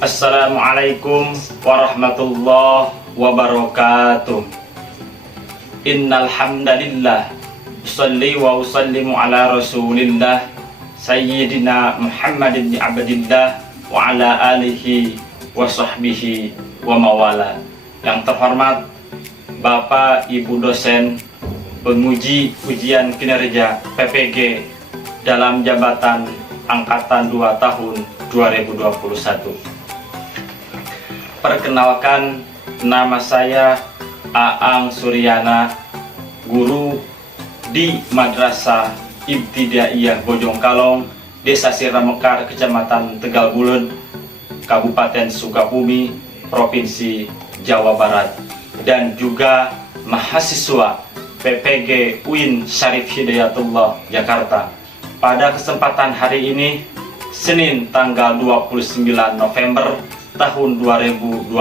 Assalamualaikum warahmatullahi wabarakatuh. Innal hamdalillah usolli wa usallimu ala rasulillah sayyidina Muhammadin bin Abdillah wa ala alihi wa sahbihi wa mawala. Yang terhormat Bapak Ibu dosen penguji ujian kinerja PPG dalam jabatan angkatan 2 tahun 2021. Perkenalkan, nama saya Aang Suryana, guru di Madrasah Ibtidaiyah Bojongkalong, Desa Siramekar, Kecamatan Tegal Buleun, Kabupaten Sukabumi, Provinsi Jawa Barat, dan juga mahasiswa PPG UIN Syarif Hidayatullah Jakarta. Pada kesempatan hari ini, Senin tanggal 29 November tahun 2021,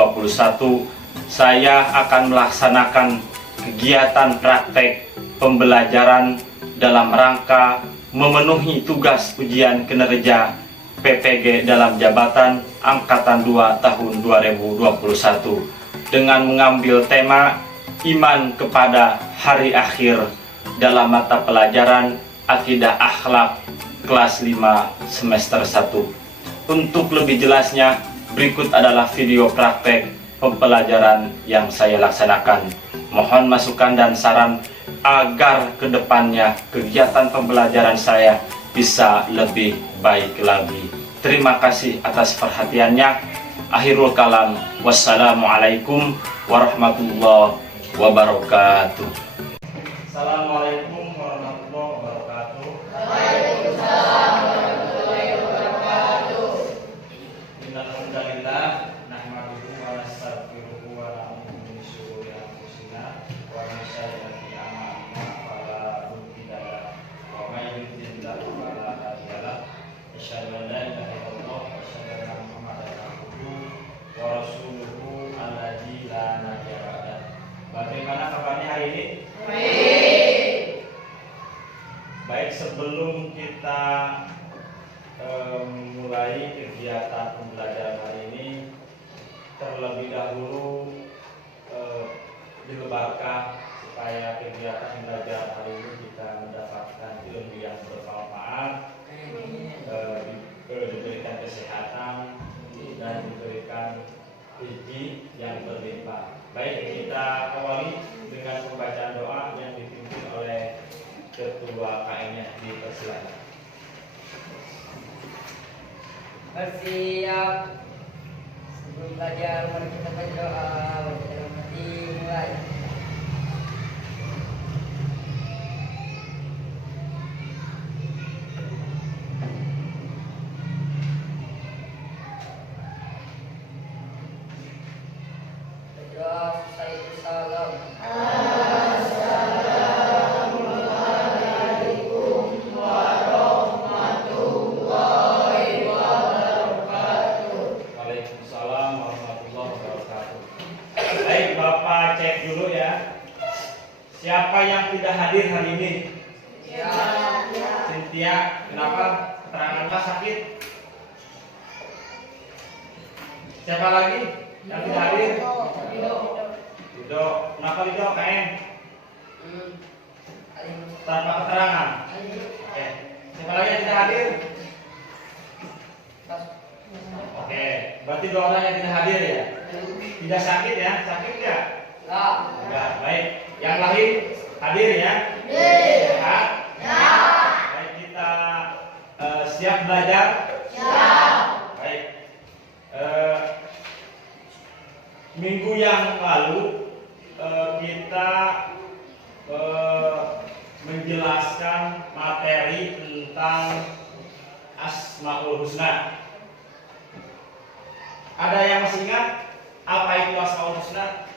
saya akan melaksanakan kegiatan praktek pembelajaran dalam rangka memenuhi tugas ujian kinerja PPG dalam jabatan angkatan 2 tahun 2021 dengan mengambil tema iman kepada hari akhir dalam mata pelajaran Akidah Akhlak kelas 5 semester 1. Untuk lebih jelasnya, berikut adalah video praktek pembelajaran yang saya laksanakan. Mohon masukan dan saran agar kedepannya kegiatan pembelajaran saya bisa lebih baik lagi. Terima kasih atas perhatiannya. Akhirul kalam. Wassalamualaikum warahmatullahi wabarakatuh. Assalamualaikum warahmatullahi wabarakatuh. Waalaikumsalam warahmatullahi wabarakatuh. Alhamdulillah, nahmaduhu wa nastaghfiruhu wa na'udzu min syururi anfusina wa min sayyiati a'malina fala mudilla lahu wa may yudlil fala hadiya lahu. Asyhadu an la ilaha illallah wa asyhadu anna Muhammadan abduhu wa rasuluhu alladzi la nabiyya ba'dah. Bagaimana kabarnya hari ini? Baik, sebelum kita mulai kegiatan pembelajaran hari ini, terlebih dahulu dilebarkan supaya kegiatan pembelajaran hari ini kita mendapatkan ilmu yang bermanfaat, diberikan kesehatan dan diberikan rezeki yang berlimpah. Baik, kita awali dengan pembacaan doa yang dipimpin oleh Ketua KM-nya, dipersilakan. Bersiap. Sebelum belajar, mari kita berdoa. Dalam hati mulai. Berdoa selesai salam. Siapa yang tidak hadir hari ini? Ya. Cynthia, kenapa? Keterangannya sakit? Siapa lagi yang tidak hadir? Lido. Kenapa Lido? KM? Tanpa keterangan. Oke. Siapa lagi yang tidak hadir? Oke. Berarti dua orang yang tidak hadir ya? Tidak sakit ya? Sakit nggak? Enggak. Baik. Yang lain hadir ya? Sehat? Ya. Baik, kita siap belajar? Siap. Baik. Minggu yang lalu kita menjelaskan materi tentang Asmaul Husna. Ada yang masih ingat apa itu Asmaul Husna?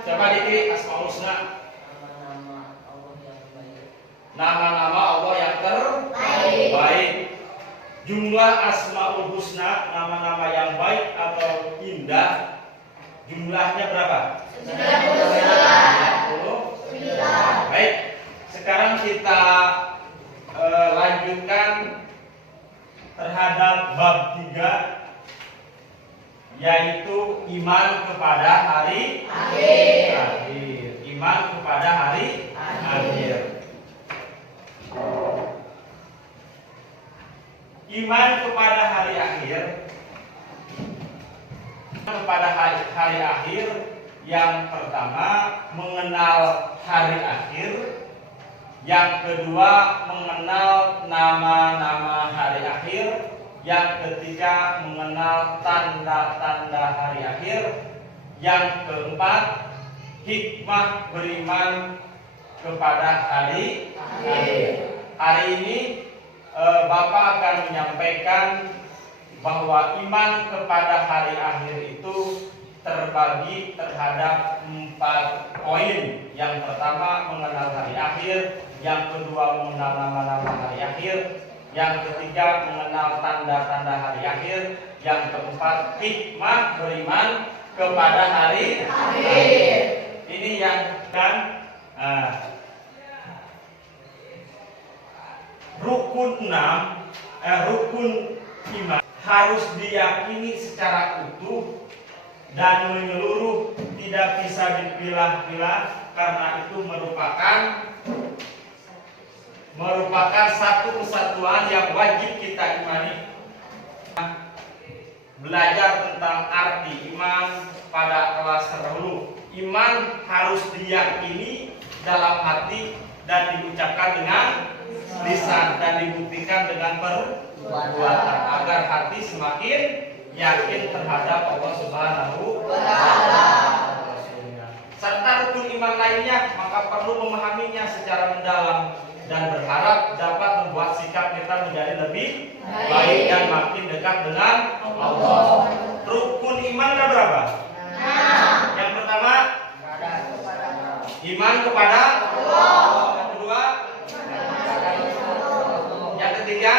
Siapa dikit Asmaul Husna? Nama-nama Allah yang terbaik. Jumlah Asmaul Husna, nama-nama yang baik atau indah, jumlahnya berapa? 99. Baik, sekarang kita lanjutkan terhadap bab 3 kepada hari akhir. Iman kepada hari akhir. Iman kepada hari akhir. Kepada hari akhir, yang pertama mengenal hari akhir, yang kedua mengenal nama-nama hari akhir, yang ketiga mengenal tanda-tanda hari akhir, yang keempat hikmah beriman kepada hari akhir. Hari ini Bapak akan menyampaikan bahwa iman kepada hari akhir itu terbagi terhadap 4 poin. Yang pertama mengenal hari akhir, yang kedua mengenal nama-nama hari akhir, yang ketiga mengenal tanda-tanda hari akhir, yang keempat hikmah beriman kepada hari akhir. Ini yang kan rukun iman harus diyakini secara utuh dan menyeluruh, tidak bisa dipilah-pilah, karena itu merupakan satu kesatuan yang wajib kita imani. Belajar tentang arti iman pada kelas terdahulu. Iman harus diyakini dalam hati dan diucapkan dengan lisan dan dibuktikan dengan perbuatan agar hati semakin yakin terhadap Allah Subhanahu wa Ta'ala. Serta rukun iman lainnya, maka perlu memahaminya secara mendalam dan berharap dapat membuat sikap kita menjadi lebih baik dan makin dekat dengan Allah. Rukun iman ada berapa? Yang pertama iman kepada Allah. Yang kedua, yang ketiga,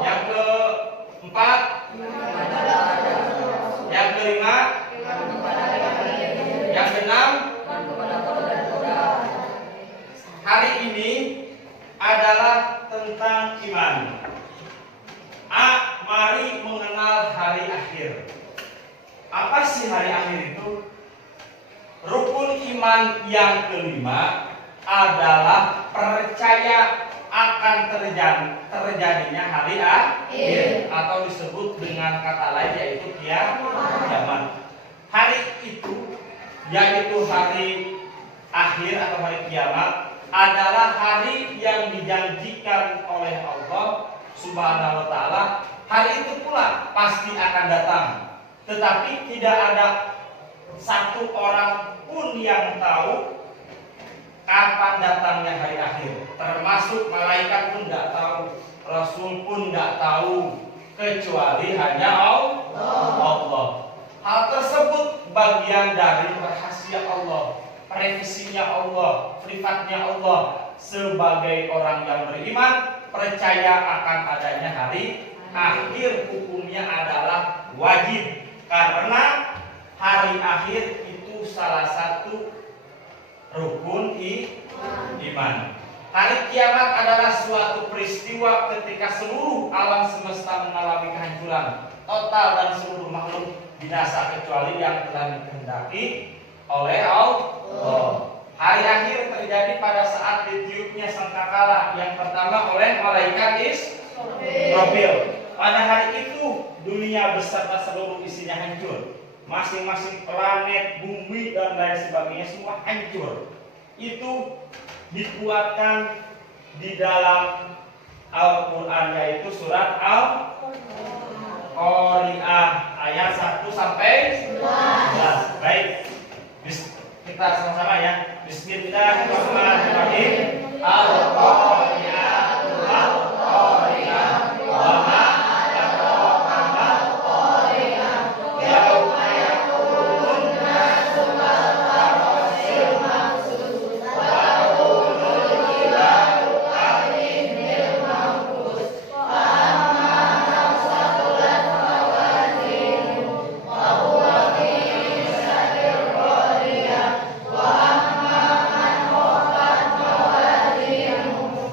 yang keempat, yang kelima, yang keenam. Hari ini adalah tentang iman. Mari mengenal hari akhir. Apa sih hari akhir itu? Rukun iman yang kelima adalah percaya akan terjadinya hari akhir, atau disebut dengan kata lain yaitu kiamat. Hari itu, yaitu hari akhir atau hari kiamat, adalah hari yang dijanjikan oleh Allah Subhanahu wa Ta'ala. Hari itu pula pasti akan datang, tetapi tidak ada satu orang pun yang tahu kapan datangnya hari akhir. Termasuk malaikat pun tidak tahu, Rasul pun tidak tahu, kecuali hanya Allah. Hal tersebut bagian dari rahasia Allah, privasinya Allah, privatnya Allah. Sebagai orang yang beriman, percaya akan adanya hari akhir, hukumnya adalah wajib, karena hari akhir itu salah satu rukun iman. Hari kiamat adalah suatu peristiwa ketika seluruh alam semesta mengalami kehancuran total dan seluruh makhluk binasa kecuali yang telah dikehendaki oleh Allah. Hari akhir terjadi pada saat ditiupnya sangkakala yang pertama oleh malaikat Israfil. Pada hari itu dunia beserta seluruh isinya hancur. Masing-masing planet, bumi dan lain sebagainya semua hancur. Itu dikuatkan di dalam Al-Quran, yaitu surat Al-Qari'ah ayat 1 sampai 11. Baik, kita sama-sama ya. Bismillahirrahmanirrahim. Al-Qari'ah, Al-Qari'ah, wa ma adraka mal qari'ah. Yauma yakunun nasu kal farasil mabsus wa takunul jibalu kal-ihnil manfus wa amma man saqulat mawazinuhu fa huwa fi 'ishatin radiyah wa amma man khaffat mawazinuhu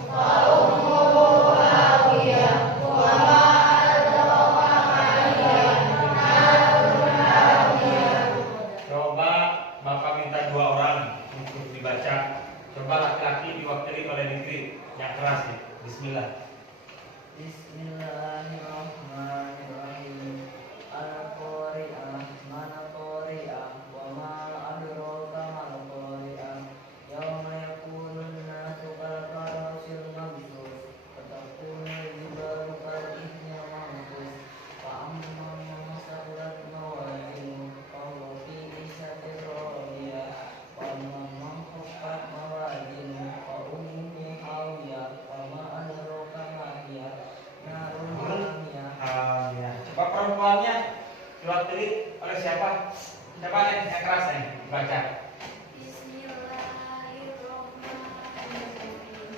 ada 2 orang untuk dibaca. Coba laki-laki diwakili oleh negeri yang keras nih. Bismillah. Bismillahirrahmanirrahim. Al-Qari'ah, mana Qari'ah, wa ma adraka mal Qari'ah. Yauma yakunun nasu kal farasyil mabthus, wa takunul jibalu kal ihnil manfus. Fa amma man saqulat mawazinuhu fa huwa fi 'ishatin radiyah. Wa amma man khaffat mawazinuhu fa ummuhu hawiyah. Wa ma adraka ma hiya narun hamiyah. Coba perempuannya diwakili oleh siapa? Siapa yang keras nih? Baca. Bismillahirrahmanirrahim.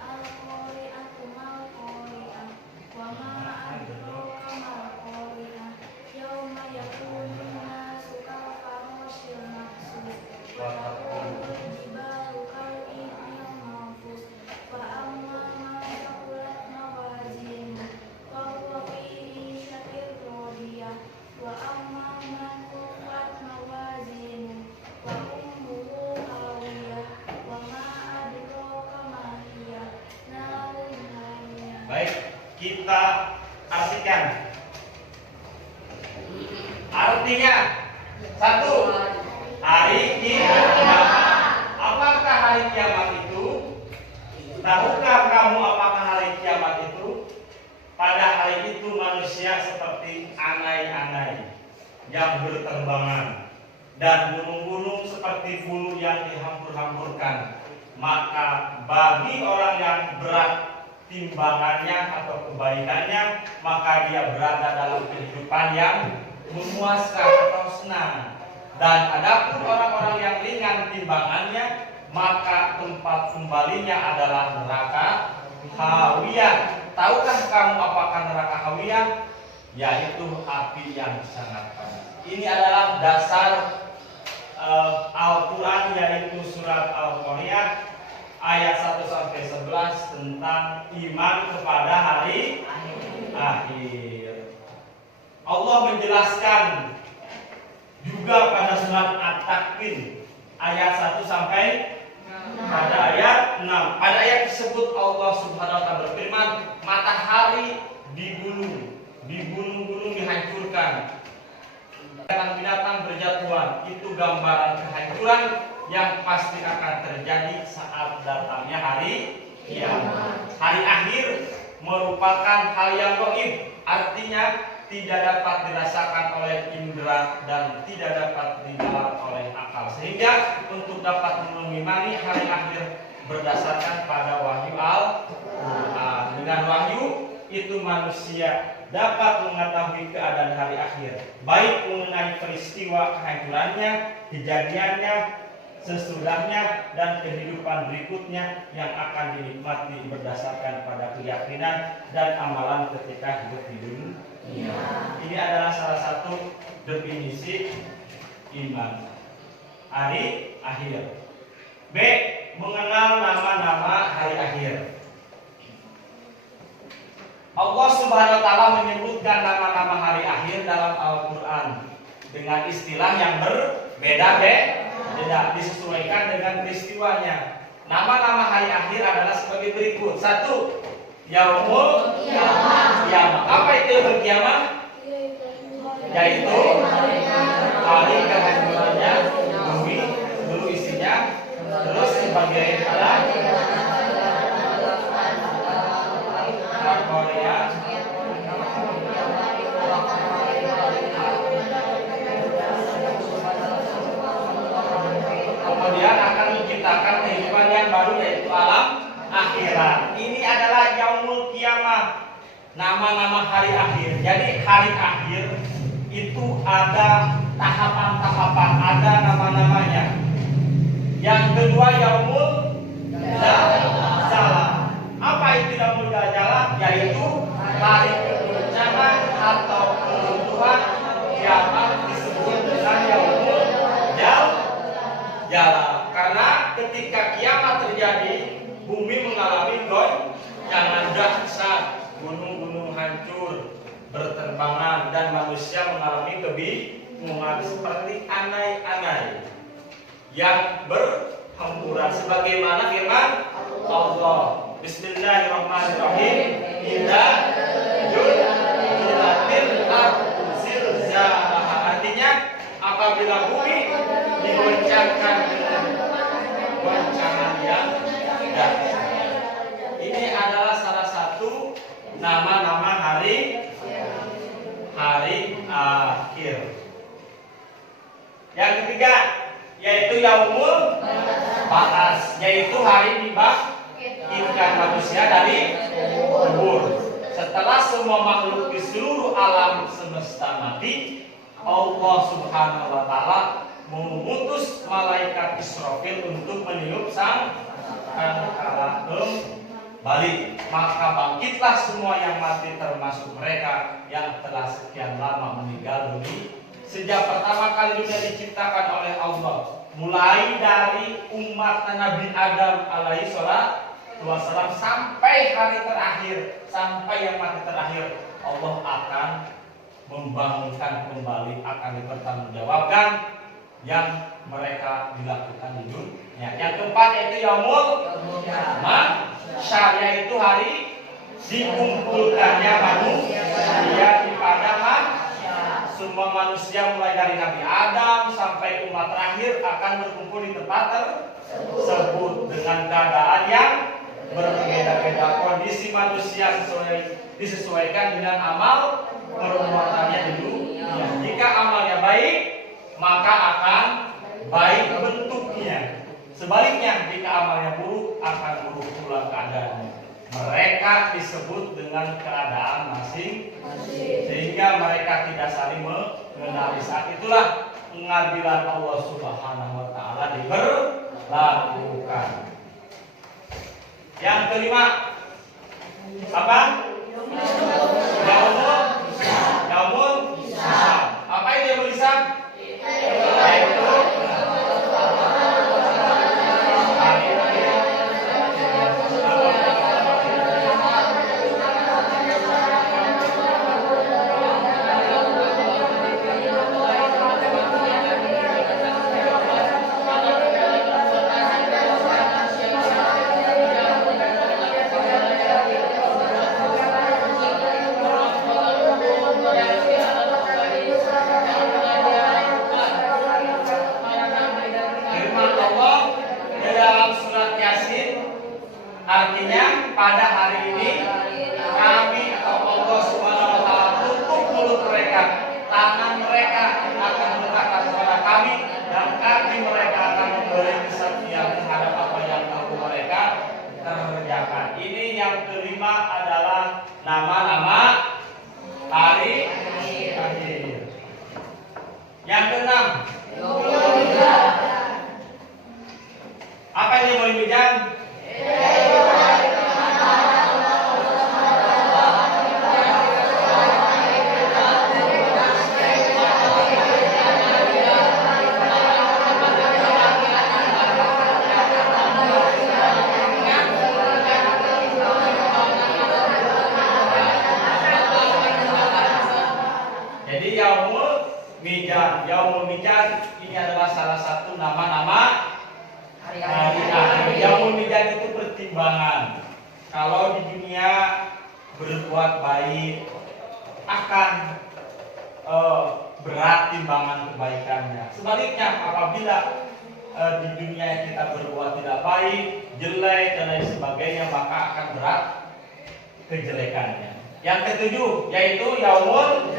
Al-Qari'atu mal Qari'ah. Wa ma adraka mal Qari'ah. Yauma yakunun nasu kal farasyil mabthus. Wa takunul jibalu kal ihnil manfus. Fa amma man thaqulat mawazinuhu fa huwa fi 'ishatin radiyah. Wa amma man khaffat mawazinuhu fa ummuhu hawiyah. Wa ma adraka ma hiya narun hamiyah. Baik, kita artikan. Artinya, 1, hari kiamat. Apakah hari kiamat itu? Tahukah kamu apakah hari kiamat itu? Pada hari itu manusia seperti anai-anai yang berterbangan dan gunung-gunung seperti bulu yang dihampur-hampurkan. Maka bagi orang yang berat timbangannya atau kebaikannya, maka dia berada dalam kehidupan yang memuaskan atau senang. Dan adapun orang-orang yang ringan timbangannya, maka tempat kembalinya adalah neraka hawiyah. Tahukah kamu apakah neraka hawiyah? Yaitu api yang sangat panas. Ini adalah dasar Al-Quran, yaitu surat Al-Qari'ah ayat 1-11 tentang iman kepada hari akhir. Allah menjelaskan juga pada surat At-Takwir ayat 1 sampai pada ayat 6. Pada ayat tersebut Allah Subhanahu wa taala berfirman, matahari digulung, di gunung-gunung dihancurkan, binatang berjatuhan. Itu gambaran kehancuran yang pasti akan terjadi saat datangnya hari kiamat. Hari akhir merupakan hal yang gaib, artinya tidak dapat dirasakan oleh indera dan tidak dapat didapat oleh akal. Sehingga untuk dapat mengimani hari akhir berdasarkan pada wahyu Al-Quran. Dengan wahyu itu manusia dapat mengetahui keadaan hari akhir, baik mengenai peristiwa kehancurannya, kejadiannya, sesudahnya, dan kehidupan berikutnya yang akan dinikmati berdasarkan pada keyakinan dan amalan ketika hidup di dunia. Ini adalah salah satu definisi iman hari akhir. B. Mengenal nama-nama hari akhir. Allah Subhanahu wa taala menyebutkan nama-nama hari akhir dalam Al-Quran dengan istilah yang berbeda-beda, disesuaikan dengan peristiwanya. Nama-nama hari akhir adalah sebagai berikut. 1. Yaumul Qiyamah. Apa itu Yaumul Qiyamah? Yaitu hari kehancurannya bumi, seluruh isinya, terus sebagai alat Korea. Kemudian akan menciptakan kehidupan yang baru, yaitu alam akhirat. Ini adalah Yaumul Qiyamah, nama-nama hari akhir. Jadi hari akhir itu ada tahapan-tahapan, ada nama-namanya. Yang kedua Yaumul Jalah. Apa itu Yaumul Jalah? Yaitu hari keguncangan atau keruntuhan kiamat disebut dengan Yaumul Jalah. Karena ketika kiamat terjadi, bumi mengalami goncangan dahsyat, gunung-gunung hancur, berterbangan, dan manusia mengalami kebingungan seperti anai-anai. yang berhamburan sebagaimana firman Allah. Bismillahirrahmanirrahim. Idza zulzilatil ardu zilzalaha. Artinya apabila bumi digoncangkan dengan goncangan yang dahsyat. Ini adalah salah satu nama-nama hari akhir. Yang ketiga yaitu Yaumul Ba'ats, yaitu hari dibangkitkan manusia dari kubur. Setelah semua makhluk di seluruh alam semesta mati, Allah Subhanahu wa taala mengutus malaikat Israfil untuk meniup sangkakala balik. Maka bangkitlah semua yang mati termasuk mereka yang telah sekian lama meninggal dunia. Sejak pertama kali dunia diciptakan oleh Allah, mulai dari umat Nabi Adam alaihi wassalam sampai hari terakhir, sampai yang mati terakhir, Allah akan membangunkan kembali, akan dipertanggungjawabkan yang mereka dilakukan di dunia. Yang keempat yaitu Yaumul Mahsyar, yaitu hari dikumpulkannya manusia di padang mahsyar. Semua manusia mulai dari Nabi Adam sampai umat terakhir akan berkumpul di tempat tersebut dengan keadaan yang berbeda-beda. Kondisi manusia disesuaikan dengan amal perbuatannya di dunia. Jika amalnya baik, maka akan baik bentuknya. Sebaliknya, jika amalnya buruk, akan buruk pula keadaannya. Mereka disebut dengan keadaan masing-masing, sehingga mereka tidak saling mengenali. Saat itulah pengadilan Allah Subhanahu wa taala diberlakukan. Yang kelima apa? Yaumul Hisab. Apa itu Yaumul Hisab? Yaitu artinya pada hari ini kami atau Allah Subhanahu wa taala tutup mulut mereka, tangan mereka akan mengatakan kepada kami, dan kaki mereka akan memberi kesaksian terhadap apa yang telah mereka kerjakan. Ini yang kelima adalah nama-nama hari akhir. Yang keenam, apa ini Yaumul Mizan? Jadi Yaumul Mizan ini adalah salah satu nama-nama hari akhir. Yaumul Mizan itu pertimbangan. Kalau di dunia berbuat baik akan berat timbangan kebaikannya. Sebaliknya apabila di dunia kita berbuat tidak baik, jelek dan lain sebagainya, maka akan berat kejelekannya. Yang ketujuh yaitu Yaumul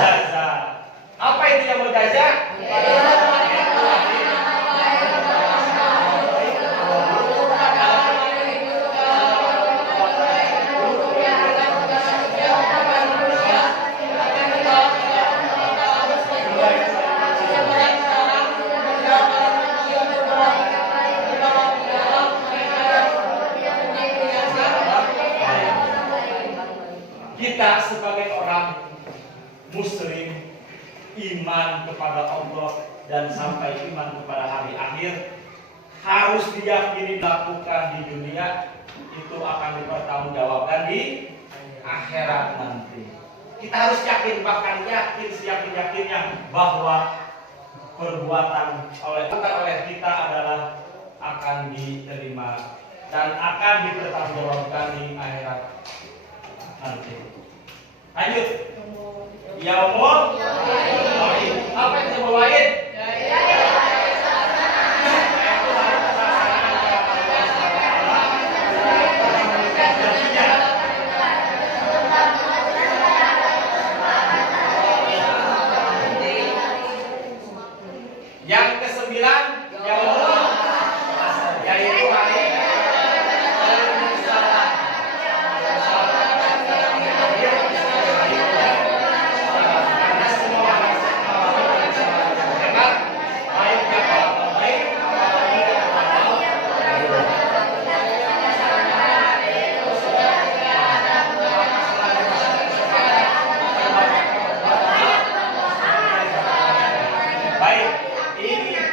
Jaza. Apa itu Yaumul Jaza? Kita sebagai orang Muslim, iman kepada Allah dan sampai iman kepada hari akhir, harus diyakini dilakukan di dunia itu akan dipertanggungjawabkan di akhirat nanti. Kita harus yakin, bahkan yakin seyakin-yakinnya bahwa perbuatan oleh kita akan diterima dan akan dipertanggungjawabkan di akhirat nanti. Lanjut. Yaumul Wa'id. Apa yang disebut wa'id? Yang kesembilan, yaumul hasr, yaitu hari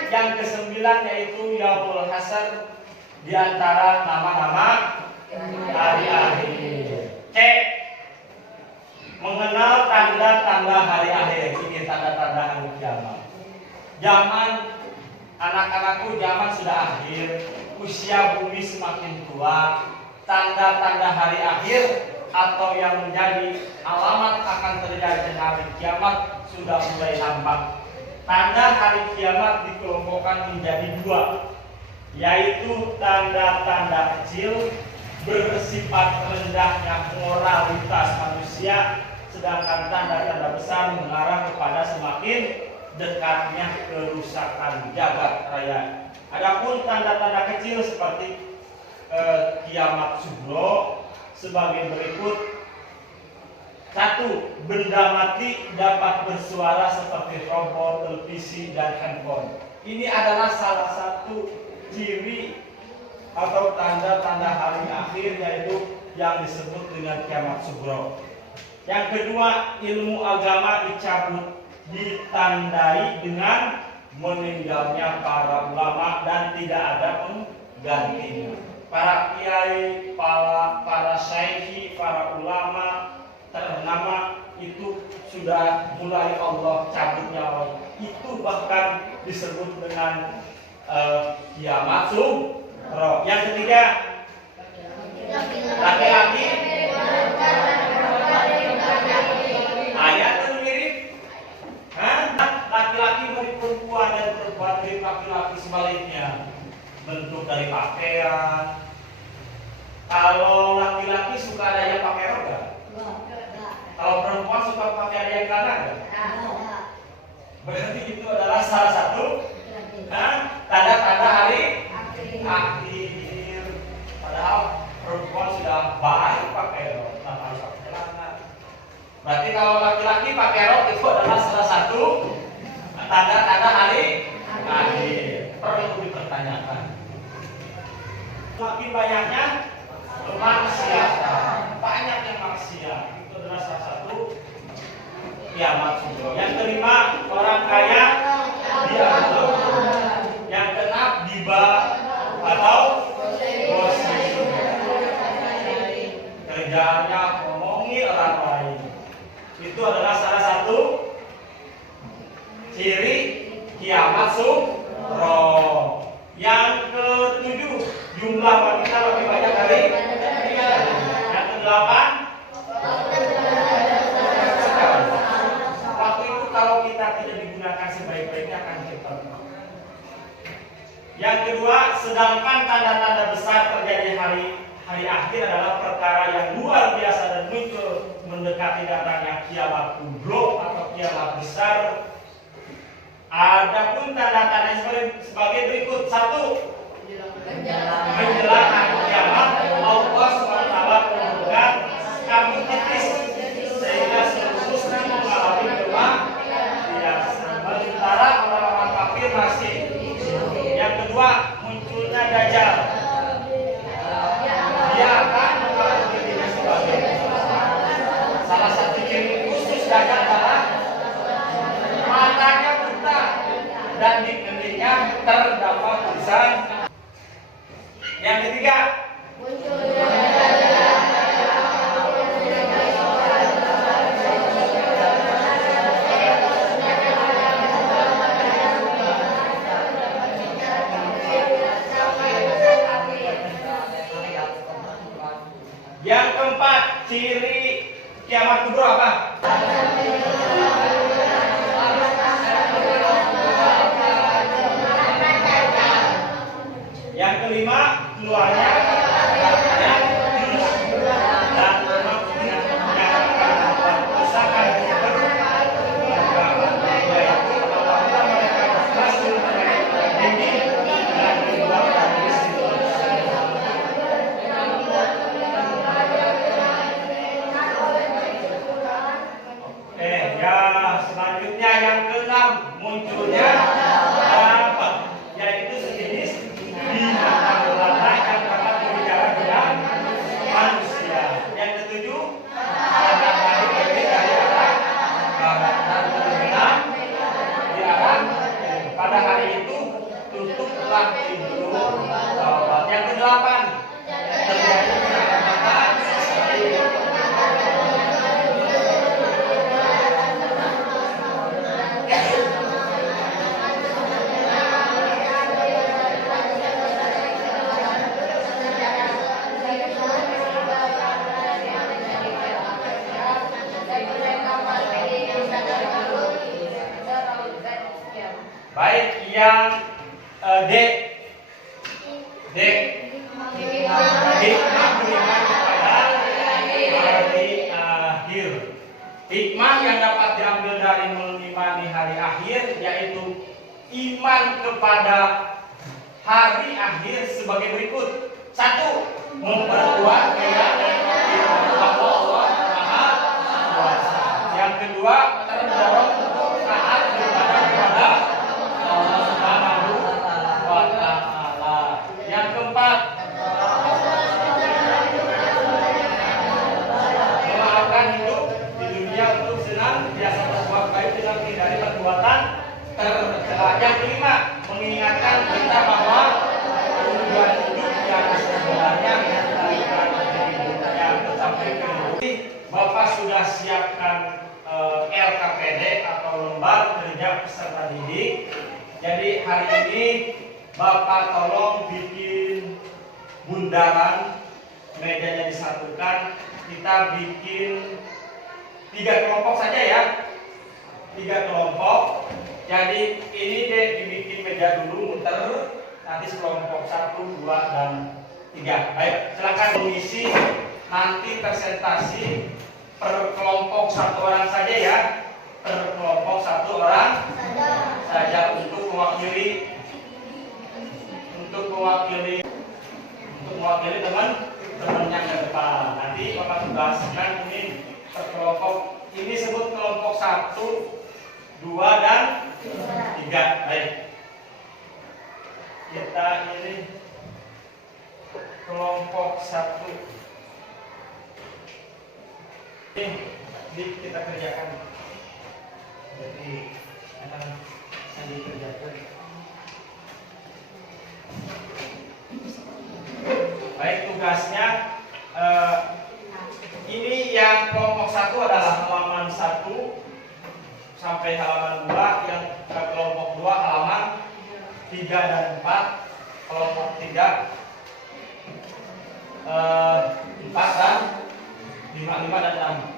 yang kesembilan, yaitu yaumul hasr, di antara nama-nama hari akhir. C. Mengenal tanda-tanda hari akhir. Ini tanda-tanda hari kiamat. Zaman anak-anakku, zaman sudah akhir, usia bumi semakin tua, tanda-tanda hari akhir atau yang menjadi alamat akan terjadi hari kiamat sudah mulai nampak. Tanda hari kiamat dikelompokkan menjadi dua, yaitu tanda-tanda kecil bersifat rendahnya moralitas manusia, sedangkan tanda-tanda besar mengarah kepada semakin dekatnya kerusakan jagat raya. Adapun tanda-tanda kecil seperti kiamat sugro sebagai berikut. 1. Benda mati dapat bersuara seperti robot, televisi, dan handphone. Ini adalah salah satu ciri atau tanda-tanda hari akhir, yaitu yang disebut dengan kiamat sugro. Yang kedua, ilmu agama dicabut, ditandai dengan meninggalnya para ulama dan tidak ada penggantinya. Para kiai, para syaihi, para ulama ternama itu sudah mulai Allah cabut nyawa. Itu bahkan disebut dengan kiamat sugro. Yang ketiga, laki-laki ayat itu mirip. Laki-laki mirip perempuan dan perempuan mirip laki-laki, sebaliknya. Bentuk dari pakaian. Kalau laki-laki suka ada yang pakai rok gak? Kalau perempuan suka pakai ada yang celana gak? Berarti itu adalah salah satu tanda-tanda hari akhir. Padahal perempuan sudah baik pakai rok, tanpa harus pakai celana. Berarti kalau laki-laki pakai rok itu adalah salah satu tanda-tanda hari akhir. Perlu dipertanyakan. Makin banyaknya maksiat, banyak yang maksiat, itu adalah salah satu kiamat sugro. Yang kelima, orang kaya diatur. Yang keenam, riba atau gosip. Kerjaannya ngomongi orang lain. Itu adalah salah satu ciri kiamat sugro. Yang ketujuh, jumlah wanita lebih banyak dari. Yang kedelapan, waktu itu kalau kita tidak digunakan sebaik-baiknya akan cepat. Yang kedua, sedangkan tanda-tanda besar terjadi hari akhir adalah perkara yang luar biasa dan muncul mendekati datangnya kiamat kubro atau kiamat besar. Adapun tanda-tanda sebagai berikut. 1. Menjelang hari kiamat, Allah SWT menurunkan kabut tipis sehingga seluruh muslim mengalami kematian, sementara orang-orang kafir masih. Yang kedua, munculnya Dajjal. Dia akan mengalami dirinya sebagai salah satu ciri khusus Dajjal adalah matanya buta dan di keningnya terdapat tulisan. Yang ketiga, ciri kiamat kubur apa? Yang kelima, keluarnya dan usahakan selanjutnya yang keenam munculnya dapat, yaitu sejenis binatang melata yang dapat berbicara dengan manusia. Yang ketujuh, ada balik dari arah barat dan terbenam di arah pada hari itu tutuplah pintu barat. Yang kedelapan, terjadi penyelamatan. Baik, yang D. Hikmah beriman kepada hari akhir. Hikmah yang dapat diambil dari mengimani hari akhir yaitu iman kepada hari akhir sebagai berikut. 1. Memperkuat keyakinan bahwa Allah Maha Kuasa. Yang kedua, terdorong untuk taat kepada Allah Subhanahu wa Ta'ala. Yang keempat, melakukan hidup di dunia untuk senang biasa berbuat baik dengan menghindari perbuatan tercela. Yang kelima, mengingatkan kita bahwa tujuan hidup yang sebenarnya yang tercapai kehidupan. Bapak sudah siapkan LKPD atau lembar kerja peserta didik. Jadi hari ini Bapak tolong bikin bundaran, mejanya disatukan. Kita bikin 3 kelompok saja ya, 3 kelompok. Jadi ini deh dibikin meja dulu muter, nanti kelompok 1, 2, dan 3. Baik, silakan mengisi nanti presentasi per kelompok 1 orang saja ya, per kelompok 1 orang saja untuk mewakili teman-temannya ke depan. Nanti Bapak tugaskan ini per kelompok, ini sebut kelompok 1, 2, dan 3. Baik, kita ini kelompok 1 ini kita kerjakan. Jadi akan saya dikerjakan. Baik, tugasnya ini yang kelompok 1 adalah halaman 1 sampai halaman 2, yang kelompok 2 halaman 3 dan 4, kelompok 3 4 dan 5 dan 6.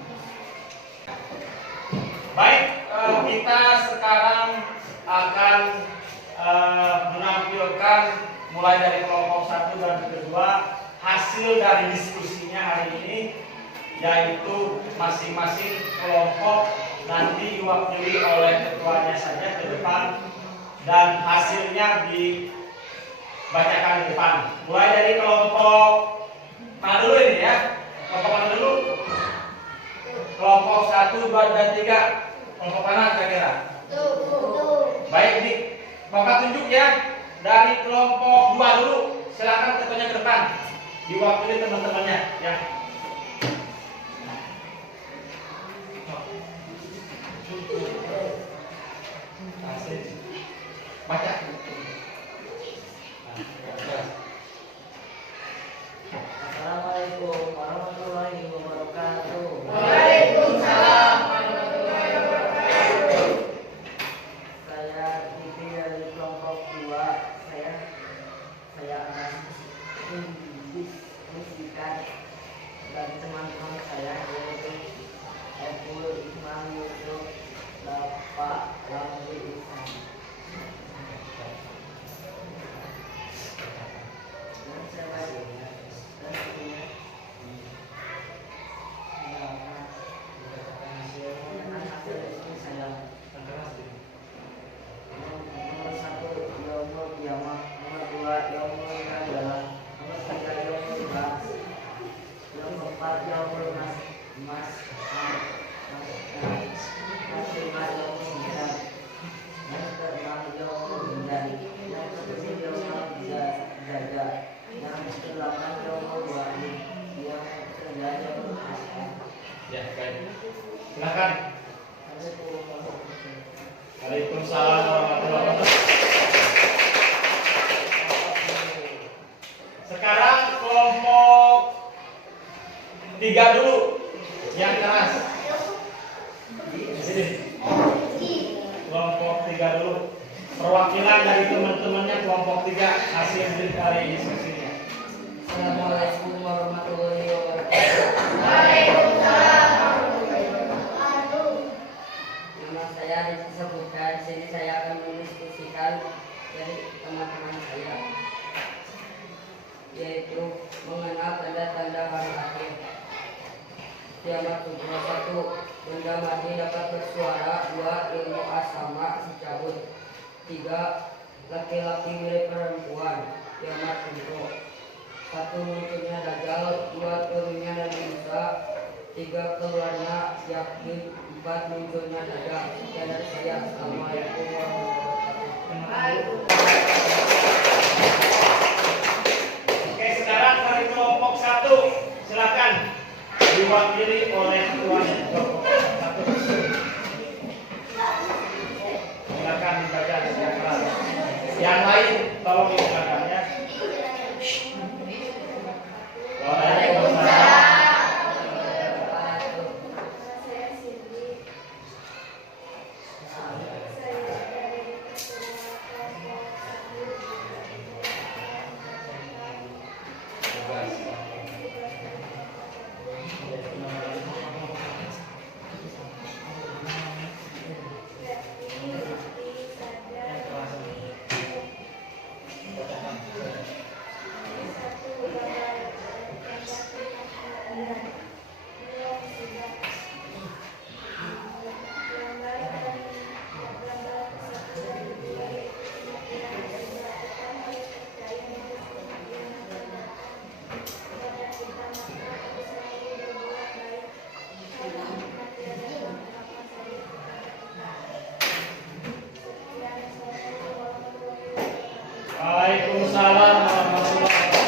Baik, kita sekarang akan menampilkan mulai dari kelompok 1 dan kedua hasil dari diskusinya hari ini, yaitu masing-masing kelompok nanti diwakili oleh ketuanya saja ke depan dan hasilnya dibacakan di depan. Mulai dari kelompok mana dulu ini ya? Kelompok mana dulu? Kelompok 1, 2, dan 3. Kelompok mana kira-kira? Baik, Dik. Bapak tunjuk ya. Dari kelompok 2 dulu. Silakan ketuanya ke depan. Diwakili teman-temannya ya. Baca. Assalamualaikum warahmatullahi wabarakatuh. Waalaikumsalam warahmatullahi wabarakatuh. Saya Titi dari kelompok 2. Saya akan mendiskusikan yaumul najalah. Nomor 3 yaumul ba'ats. Yang keempat yaumul mas yaumul hidayah. Yang keenam yaumul hidayah. Yang ketujuh yaumul jaza. Yang kedelapan yaumul wa'id. Yang kesembilan yaumul hasab. Ya, baik. Silakan. Waalaikumsalam warahmatullahi wabarakatuh. Sekarang kelompok 3 dulu yang keras. Di sini. Kelompok 3 dulu. Perwakilan dari teman-temannya kelompok 3 hasil dari diskusinya. Assalamualaikum warahmatullahi wabarakatuh. Nama saya disebutkan, di sini saya akan mendiskusikan dari teman-teman saya, yaitu mengenal tanda-tanda hari akhir. Kiamat kubro 1, benda mati dapat bersuara. 2, ilmu asama dicabut. 3, laki-laki mirip perempuan. Kiamat kubro 1, munculnya Dajjal. 2, turunnya Nabi Musa. 3, keluarnya Yakin. 4, munculnya Dajjal. Sekian dari saya. Assalamualaikum warahmatullahi wabarakatuh. Oke, sekarang dari kelompok 1 silakan diwakili oleh ketuanya kelompok 1. Silakan dibaca secara keras. Yang lain tolong dibacakan ya. Waalaikumsalam. Waalaikumsalam warahmatullahi wabarakatuh.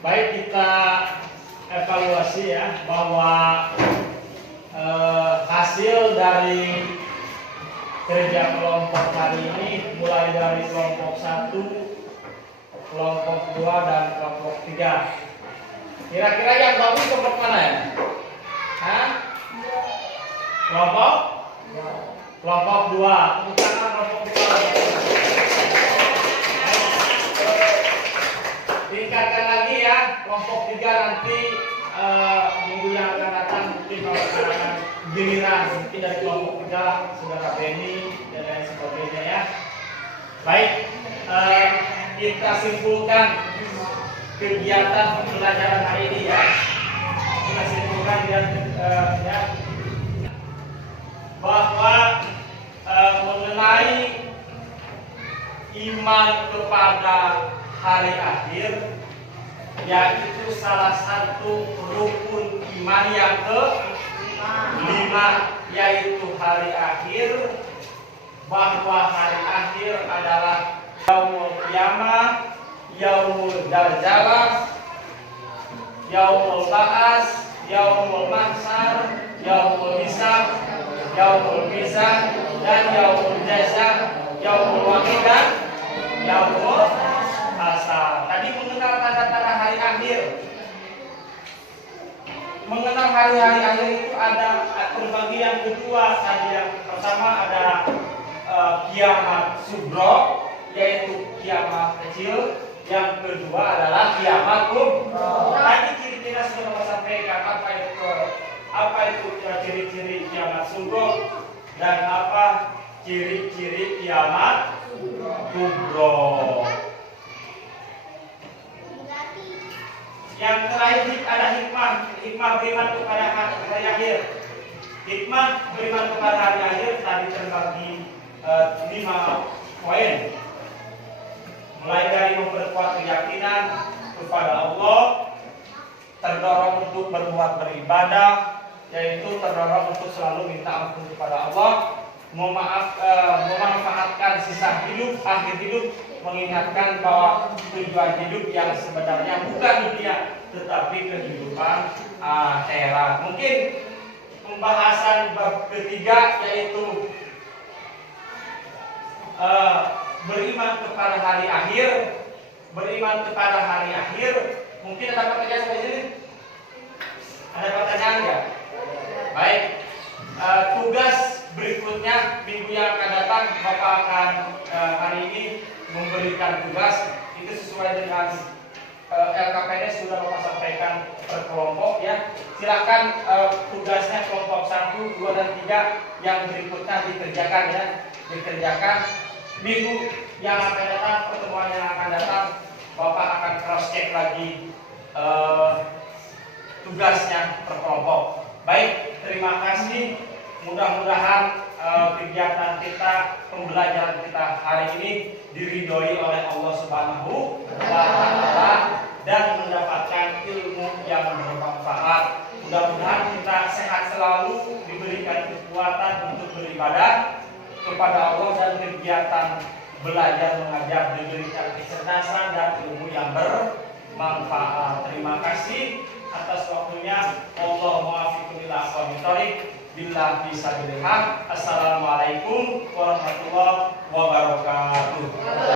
Baik, kita evaluasi ya bahwa hasil dari kerja kelompok hari ini mulai dari kelompok 1, kelompok 2 dan kelompok 3. Kira-kira yang bagus kelompok mana ya? Hah? Kelompok 2. Tepuk tangan kelompok 2. Tingkatkan lagi ya, kelompok 3 nanti minggu yang akan datang mungkin akan giliran mungkin dari kelompok 3 saudara Benny dan lain sebagainya ya. Baik, kita simpulkan kegiatan pembelajaran hari ini ya. Kita simpulkan ya bahwa mengenai iman kepada hari akhir, yaitu salah satu rukun iman yang ke-5, yaitu hari akhir, bahwa hari akhir adalah yaumul qiyamah, yaumul darjalah, yaumul ba'as, yaumul mahsyar, yaumul hisab, yaumul mizan, dan yaumul jaza, yaumul waqid dan yaumul hasab. Tadi mengenal tanda-tanda hari akhir. Mengenal hari-hari akhir itu ada terbagi yang kedua. Tadi yang pertama ada kiamat sugro, yaitu kiamat kecil. Yang kedua adalah kiamat kubro. Tadi ciri-ciri sudah saya sampaikan apa itu ciri-ciri kiamat sugro dan apa ciri-ciri kiamat kubro. Yang terakhir ada hikmah beriman kepada hari akhir. Hikmah beriman kepada hari akhir tadi terbagi 5 poin. mulai dari memperkuat keyakinan kepada Allah, terdorong untuk berbuat beribadah, yaitu terdorong untuk selalu minta ampun kepada Allah, memanfaatkan sisa hidup, akhir hidup, mengingatkan bahwa tujuan hidup yang sebenarnya bukan dunia tetapi kehidupan akhirat. Mungkin pembahasan bab ketiga yaitu beriman kepada hari akhir. Beriman kepada hari akhir. Mungkin ada pertanyaan sampai sini? Ada pertanyaan nggak? Baik. Tugas berikutnya minggu yang akan datang Bapak akan hari ini memberikan tugas itu sesuai dengan LKPD sudah Bapak sampaikan per kelompok ya. Silakan tugasnya kelompok 1, 2 dan 3 yang berikutnya dikerjakan ya. Dikerjakan minggu yang akan datang, pertemuan yang akan datang Bapak akan cross check lagi tugasnya per kelompok. Baik, terima kasih. Mudah-mudahan kegiatan kita, pembelajaran kita hari ini diridhoi oleh Allah Subhanahu wa Ta'ala dan mendapatkan ilmu yang bermanfaat. Mudah-mudahan kita sehat selalu, diberikan kekuatan untuk beribadah kepada Allah dan kegiatan belajar mengajar diberikan kecerdasan dan ilmu yang bermanfaat. Terima kasih atas waktunya. Allahumma waffiq ila aqwamit thoriq. Billah bisa dilihat. Assalamualaikum warahmatullahi wabarakatuh.